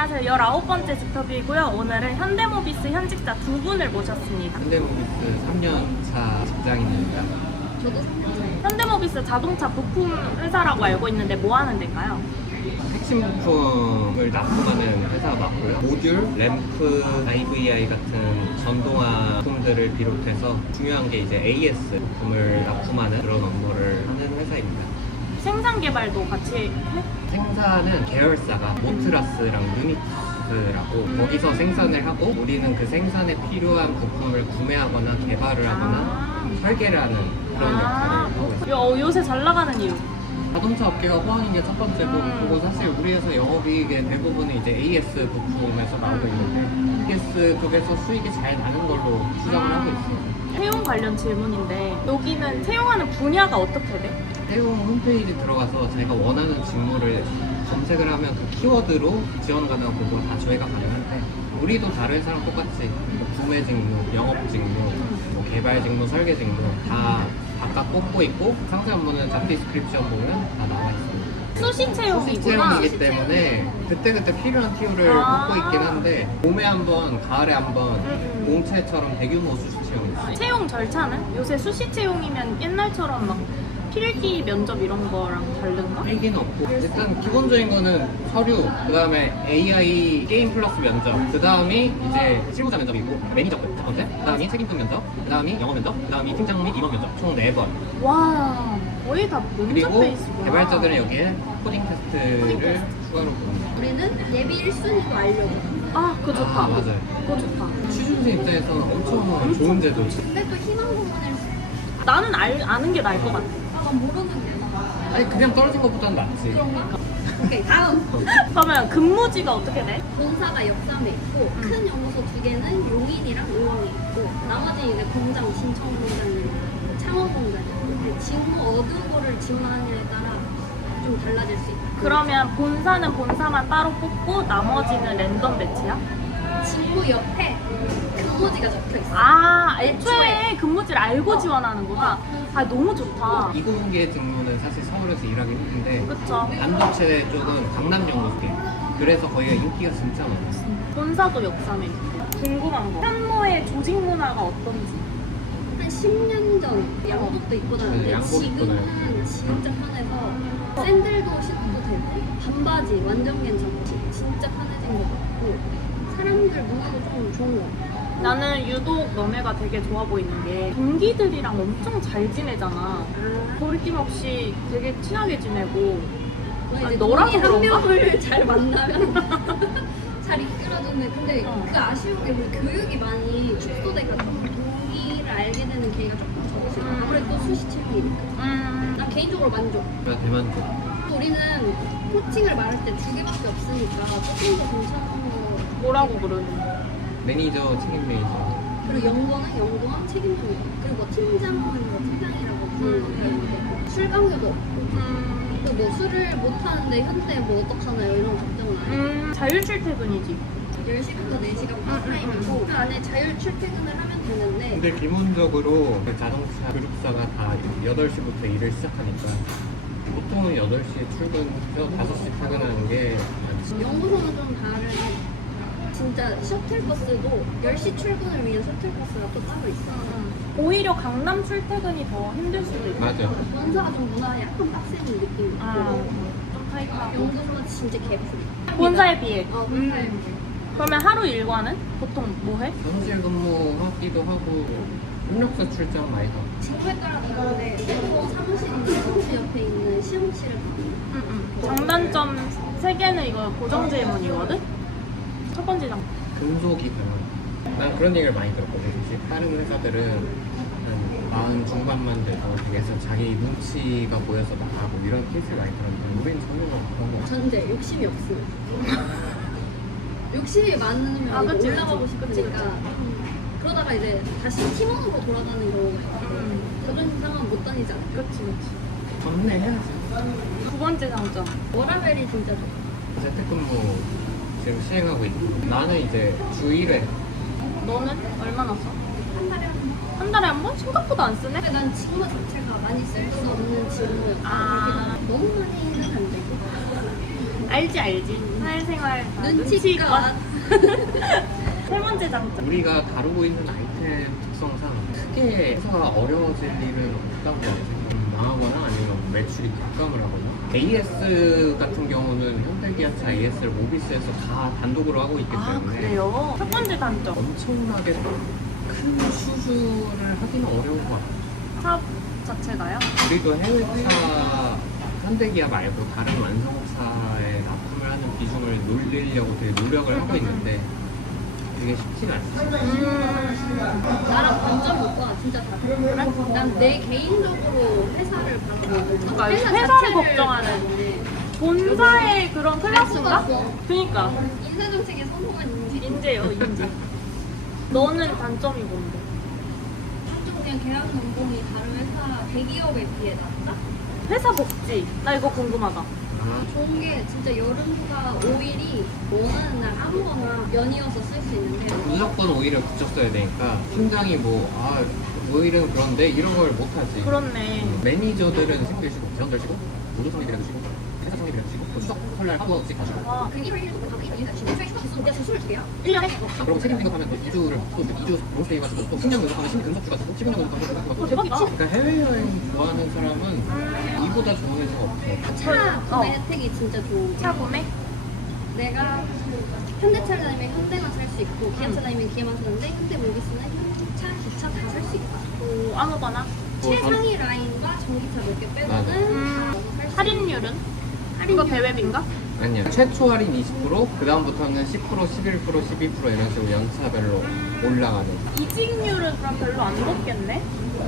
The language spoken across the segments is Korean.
안녕하세요. 19번째 집터비고요. 오늘은 현대모비스 현직자 두 분을 모셨습니다. 현대모비스 3년차 직장인입니다. 저도 현대모비스 자동차 부품 회사라고 알고 있는데 뭐 하는 데인가요? 핵심 부품을 납품하는 회사가 맞고요. 모듈, 램프, IVI 같은 전동화 부품들을 비롯해서 중요한 게 이제 AS 부품을 납품하는 그런 업무를 하는 회사입니다. 생산 개발도 같이 해? 생산은 계열사가 모트라스랑 유니트라고 거기서 생산을 하고 우리는 그 생산에 필요한 부품을 구매하거나 개발을 하거나 설계를 하는 그런 역할을 하고 있습니다. 요새 잘 나가는 이유? 자동차 업계가 호황인 게 첫 번째고 그리고 사실 우리 회사 영업이익의 대부분은 이제 AS 부품에서 나오고 있는데 AS 쪽에서 수익이 잘 나는 걸로 추정을 하고 있습니다. 채용 관련 질문인데 여기는 채용하는 분야가 어떻게 돼? 채용 홈페이지 들어가서 자기가 원하는 직무를 검색을 하면 그 키워드로 지원 가능한 공고가 다 조회가 가능한데 우리도 다른 회사랑 똑같이 뭐 구매 직무, 영업 직무, 뭐 개발 직무, 설계 직무 다 각각 뽑고 있고 상세 업무는 잡 디스크립션 보면 다 나와 있습니다. 수시 채용이구나. 채용이기 때문에 그때그때 필요한 티오를 뽑고 있긴 한데 봄에 한 번, 가을에 한 번 공채처럼 대규모 수시 채용이 있어요. 채용 절차는? 요새 수시 채용이면 옛날처럼 막 필기 면접 이런 거랑 다른가? 필기는 없고 일단 기본적인 거는 서류, 그 다음에 AI 게임 플러스 면접, 그 다음이 이제 실무자 면접이고 매니저급 첫 번째, 그 다음이 책임급 면접, 그 다음이 영어 면접, 그 다음이 팀장 및 임원 면접 총 4번. 와, 거의 다 면접 그리고 베이스구나. 개발자들은 여기에 코딩 테스트를 추가로 보는 우리는 예비 1순위도 알려고. 아, 그거 좋다. 아, 맞아요. 그거 좋다. 취준생 입장에서는 엄청 좋은 제도지. 근데 또 희망 고문을 나는 아는 게 나을 것 같아. 모르는 게. 아니 그냥 떨어진 것보다는 낫지. 그러니까. 오케이, 다음. 그러면 근무지가 어떻게 돼? 본사가 역삼에 있고 큰 연구소 2개는 용인이랑 의왕에 있고 나머지 이제 공장, 신청 공장이고 창원 공장이고 직무 어느 거를 지원하느냐에 따라 좀 달라질 수 있고 그러면 본사는 본사만 따로 뽑고 나머지는 랜덤 배치야? 직무 옆에 근무지가 적혀있어. 아, 애초에 근무지를 알고 지원하는구나. 아, 너무 좋다. 이공계 직무는 사실 서울에서 일하기 힘든데 그쵸. 반도체 쪽은 강남 연구소에 그래서 거기가 인기가 진짜 많았어. 본사도 역삼에 있고. 궁금한 거. 현모의 조직 문화가 어떤지. 한 10년 전 양복도 입고 네, 다녔는데 양복 입고 지금은 진짜 편해서 샌들도 신어도 되고 반바지 완전 괜찮고 진짜 편해진 것 같고 사람들 문화도 좀 좋은 것 같아. 나는 유독 너네가 되게 좋아 보이는 게 동기들이랑 엄청 잘 지내잖아. 거리낌 없이 되게 친하게 지내고. 뭐 아, 이제 너라서 동기 한 그런가? 명을 잘 만나면 잘 이끌어주는 근데 어. 그 아쉬운 게 우리 교육이 많이 축소돼가지고 동기를 알게 되는 기회가 조금 적으시고 아무래도 수시 채용이니까 난 개인적으로 만족. 그래서 대만족. 우리는 호칭을 말할 때 2개밖에 없으니까 조금 더 괜찮은 거. 뭐라고 부르는? 매니저, 책임 매니저. 그리고 연구는 연구원, 책임자 그리고 팀장은 뭐 팀장이라고 부르는 거 있는데 술 강요도 없고 또 뭐 술을 못 하는데 현대 뭐 어떡하나요 이런 걱정은 안 해요. 자율 출퇴근이지. 10시부터 4시간 파타임이고 그 안에 자율 출퇴근을 하면 되는데 근데 기본적으로 그 자동차 그룹사가 다 8시부터 일을 시작하니까 보통은 8시에 출근해서 5시 퇴근하는 게 많지. 연구소는 좀 다른 진짜 셔틀버스도 10시 출근을 위한 셔틀버스가 또 따로 있어. 오히려 강남 출퇴근이 더 힘들 수도 있고. 맞아. 본사가 좀 문화가 약간 빡세는 느낌이 있고 좀 타이트하고. 연구소는 진짜 개풀. 본사에 비해. 본사에 비해. 그러면 하루 일과는 보통 뭐 해? 사무실 근무하기도 하고 협력사 출장 많이 가고. 직무에 따라 다른데 또 사무실 있는 사무실 옆에 있는 시험실을 가고 장단점 3개는 이거 고정 질문이거든? 첫 번째 장. 금속이 강한. 난 그런 얘기를 많이 들었거든. 사실 다른 회사들은 한 40 중반만 돼도 되게서 자기 눈치가 보여서 나가고 이런 케이스를 많이 들었는데 우리는 전혀 그런 거 없어. 전제 욕심이 없으면 욕심이 많으면 아, 그치, 올라가고 그치, 싶으니까 그치. 그러다가 이제 다시 팀원으로 돌아가는 경우가 있고 그런 상황 못 다니지 않을까. 그치, 그치. 전에 해야지. 두 번째 장점. 워라벨이 진짜 좋아. 재택근무 지금 시행하고 있고 나는 이제 주 1회 너는 얼마나 써? 한 달에 한 번. 한 달에 한 번? 생각보다 안 쓰네? 근데 난 직무 자체가 많이 쓸 수 없는 직무였어. 아. 너무 많이는 안 되고 알지. 사회생활 다 눈치껏. 세 번째 장점. 우리가 다루고 있는 아이템 특성상 크게 회사가 어려워질 일은 없다고 생각해요. 망하거나 아니면 매출이 급감을 하거나. AS 같은 경우는 현대기아차 AS를 모비스에서 다 단독으로 하고 있기 아 때문에 그래요? 첫 번째 단점. 엄청나게 큰 수주를 하기는 어려운 것 같아요. 사업 자체가요? 우리도 해외차 현대기아 말고 다른 완성차에 납품을 하는 비중을 늘리려고 되게 노력을 하고 있는데 그게 쉽지는 않습니다. 나랑 완전 못 봐. 진짜 다. 난 내 개인적으로 회사를 바라보고 그러니까 회사를 걱정하는 본사의 그런 클래스인가? 그니까 인사정책에 성공한 인지. 인재요 인재. 너는 단점이 뭔데? 좀 그냥 계약 연봉이 다른 회사 대기업에 비해 낮다? 회사 복지. 나 이거 궁금하다. 아, 좋은 게 진짜 여름휴가 5일이 원하는 날 아무거나 연이어서 쓸 수 있는데 무조건 오히려 붙였어야 되니까 팀장이 오히려 그런데 이런 걸 못하지. 그렇네. 매니저들은 생일 쉬고 직원들 쉬고 모두 성립이라도 쉬고 회사 성립이라도 쉬고 또 추석 설날 하루씩 가지고 와, 그 1월 1일부터 다 일주일 쉬는 내가 주 22개야? 1년에? 그리고 책임 등급하면 또 2주를 또 2주 롱스테이 가지고 또 10년 등급하면 10금속 주가지고 11년 등급하면 어, 대박이다. 그러니까 해외여행 좋아하는 사람은 이보다 좋은 회사가 없어. 차 구매 어. 혜택이 진짜 좋은 게 차 구매? 내가 현대차를 다니면 현대만 살 수 있고 기아차 다니면 기아만 사는데 현대모비스는 현차, 기차 다 살 수 있다 오, 아무거나. 최상위 라인과 전기차 몇 개 빼고는 맞아. 다 살수 할인율은? 이거 대회비인가? 아니야. 최초 할인 20%, 그 다음부터는 10%, 11%, 12% 이런 식으로 연차별로 올라가는. 이직률은 그럼 별로 안 높겠네?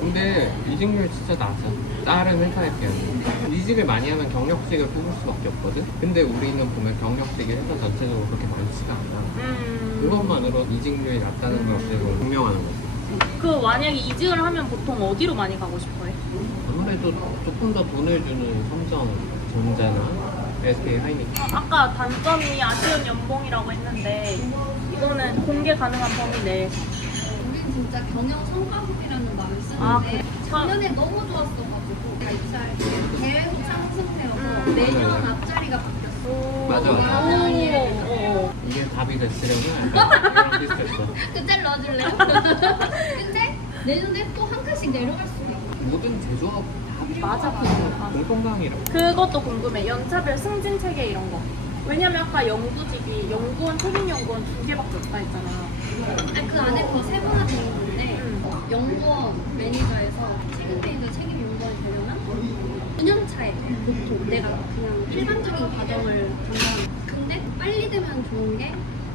근데 이직률 진짜 낮아. 다른 회사에 비하면. 이직을 많이 하면 경력직을 뽑을 수밖에 없거든? 근데 우리는 보면 경력직이 회사 전체적으로 그렇게 많지가 않아. 그것만으로 이직률이 낮다는 걸 어떻게 증명하는 거지. 그 만약에 이직을 하면 보통 어디로 많이 가고 싶어해? 아무래도 조금 더 돈을 주는 삼성, 전자나 SK 하이닉스. 아까 단점이 아쉬운 연봉이라고 했는데 이거는 공개 가능한 범위 내에서. 우린 진짜 경영 성과급이라는 말을 쓰는데 아, 그래? 작년에 너무 좋았어가지고 갈차에 계획 상승되어서 내년 앞자리가 바뀌었어 맞아, 맞아. 오. 이게 답이 됐으려면 이랑 비슷했어. 그짤 넣어줄래요? 근데 내년에 또 한 칸씩 내려갈 수도 있고 모든 제조업 맞아. 공통강이라. 그것도 궁금해. 연차별 승진 체계 이런 거. 왜냐면 아까 연구직이 연구원, 책임연구원 2개밖에 없다 했잖아. 아니, 그 안에 더 세분화 되어 있는데 연구원 매니저에서 책임 매니저 책임 연구원이 되려면 9년 차에 보통 내가 그냥 일반적인 과정을 담당. 근데 빨리 되면 좋은 게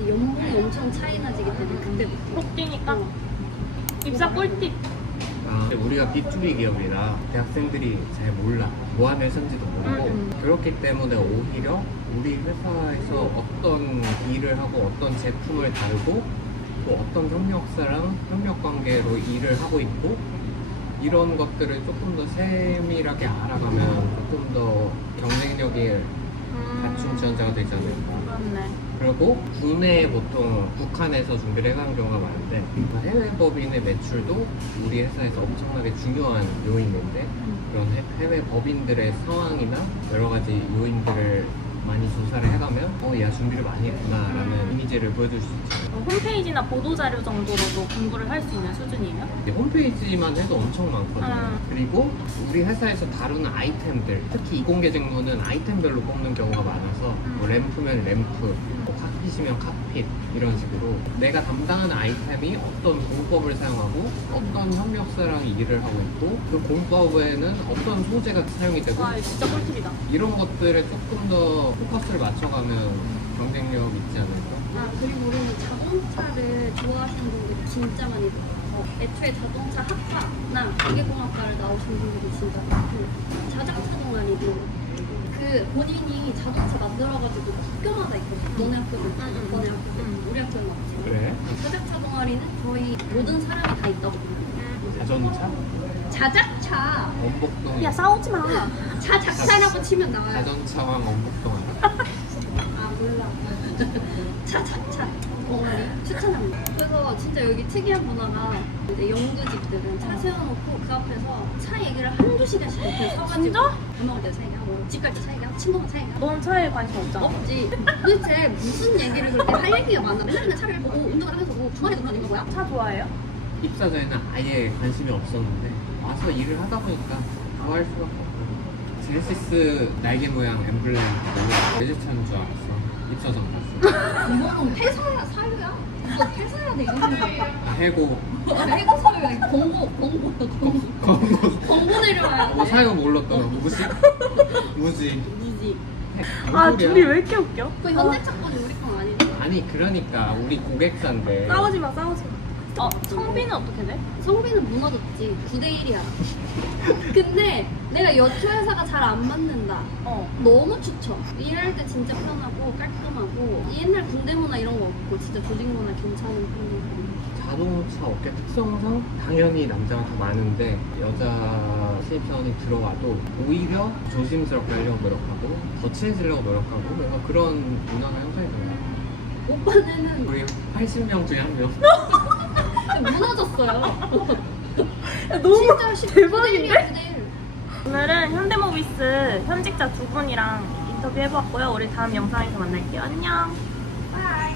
연봉이 엄청 차이 나지기 때문에 그때부터 톡 뛰니까. 입사 꿀팁. 아, 우리가 B2B 기업이라 대학생들이 잘 몰라. 뭐 하는 회사인지도 모르고. 그렇기 때문에 오히려 우리 회사에서 어떤 일을 하고 어떤 제품을 다루고 또 어떤 협력사랑 협력관계로 일을 하고 있고 이런 것들을 조금 더 세밀하게 알아가면 조금 더 경쟁력이 갖춘 지원자가 되지 않을까. 그렇네. 그리고 국내에 보통 북한에서 준비를 해가는 경우가 많은데 해외 법인의 매출도 우리 회사에서 엄청나게 중요한 요인인데 그런 해외 법인들의 상황이나 여러 가지 요인들을 많이 조사를 해가면 야 준비를 많이 했구나라는 이미지를 보여줄 수 있죠. 홈페이지나 보도자료 정도로도 공부를 할 수 있는 수준이에요? 홈페이지만 해도 엄청 많거든요. 그리고 우리 회사에서 다루는 아이템들, 특히 이공계 직무는 아이템별로 뽑는 경우가 많아서 뭐 램프면 램프, 뭐 칵핏이면 칵핏 이런 식으로 내가 담당하는 아이템이 어떤 공법을 사용하고 어떤 협력사랑 일을 하고 있고 그 공법에는 어떤 소재가 사용이 되고 와, 진짜 꿀팁이다. 이런 것들에 조금 더 포커스를 맞춰가면 경쟁력 있지 않을까? 아 그리고 우리는 자동차를 좋아하시는 분들이 진짜 많이 들어요. 애초에 자동차 학과나 기계공학과를 나오신 분들이 진짜 많고 자작차 동아리도 그 본인이 자동차 만들어가지고 학교마다 있거든요. 너네 학교도 있고 너네 학교도 있고 우리 학교는 없지. 그래? 자작차 동아리는 거의 모든 사람이 다 있다고 보면 자전차? 자작차! 원복동 야, 싸우지 마. 자작차라고 치면 나와요. 자전차왕 원복동 알아? 아 몰라. 자작차. 동아리 추천합니다. 그래서 진짜 여기 특이한 문화가 이제 영두집들은 차 세워놓고 그 앞에서 차 얘기를 한두 시간씩 옆에 서가지고 진짜? 밥 먹을 때 차이가 집 갈 때 차이가 친구가 차이가 넌 차에 관심 없잖아. 없지. 도대체 무슨 얘기를 그렇게 할 얘기가 많아. 맨날 맨날 차를 보고 운동을 하면서 뭐 주말에도 그런 얘기가 뭐야? 차 좋아해요? 입사 전에는 아예 관심이 없었는데 와서 일을 하다 보니까 좋아할 수밖에 없고 제네시스 날개 모양 엠블렘 보고 레지차인 줄 알았어. 입사 전까지. 이거는 회사 사유야? 이거 회사야 돼 이거는. 해고 해고 사유야. 공고 내려와야 뭐 돼. 사이가 몰랐더라. 무지? 무지. 아 둘이 왜 이렇게 웃겨? 그 현대차 거지 우리 건 아니지. 아니 그러니까 우리 고객사인데 싸우지 마. 성비는 어떻게 돼? 성비는 무너졌지. 9대1이야. 근데 내가 여초 회사가 잘 안 맞는다. 너무 추천. 일할 때 진짜 편하고 깔끔하고 옛날 군대 문화 이런 거 없고 진짜 조직 문화 괜찮은 편이고. 자동차 업계 특성상 당연히 남자가 더 많은데 여자 신입사원이 들어와도 오히려 조심스럽게 하려고 노력하고 더 친해지려고 노력하고 뭔가 그런 문화가 형성이 된다. 오빠는 우리 80명 중에 한 명. 무너졌어요. 너무 진짜 대박인데? 9대1. 오늘은 현대모비스 현직자 두 분이랑 인터뷰 해보았고요. 우리 다음 영상에서 만날게요. 안녕. 바이.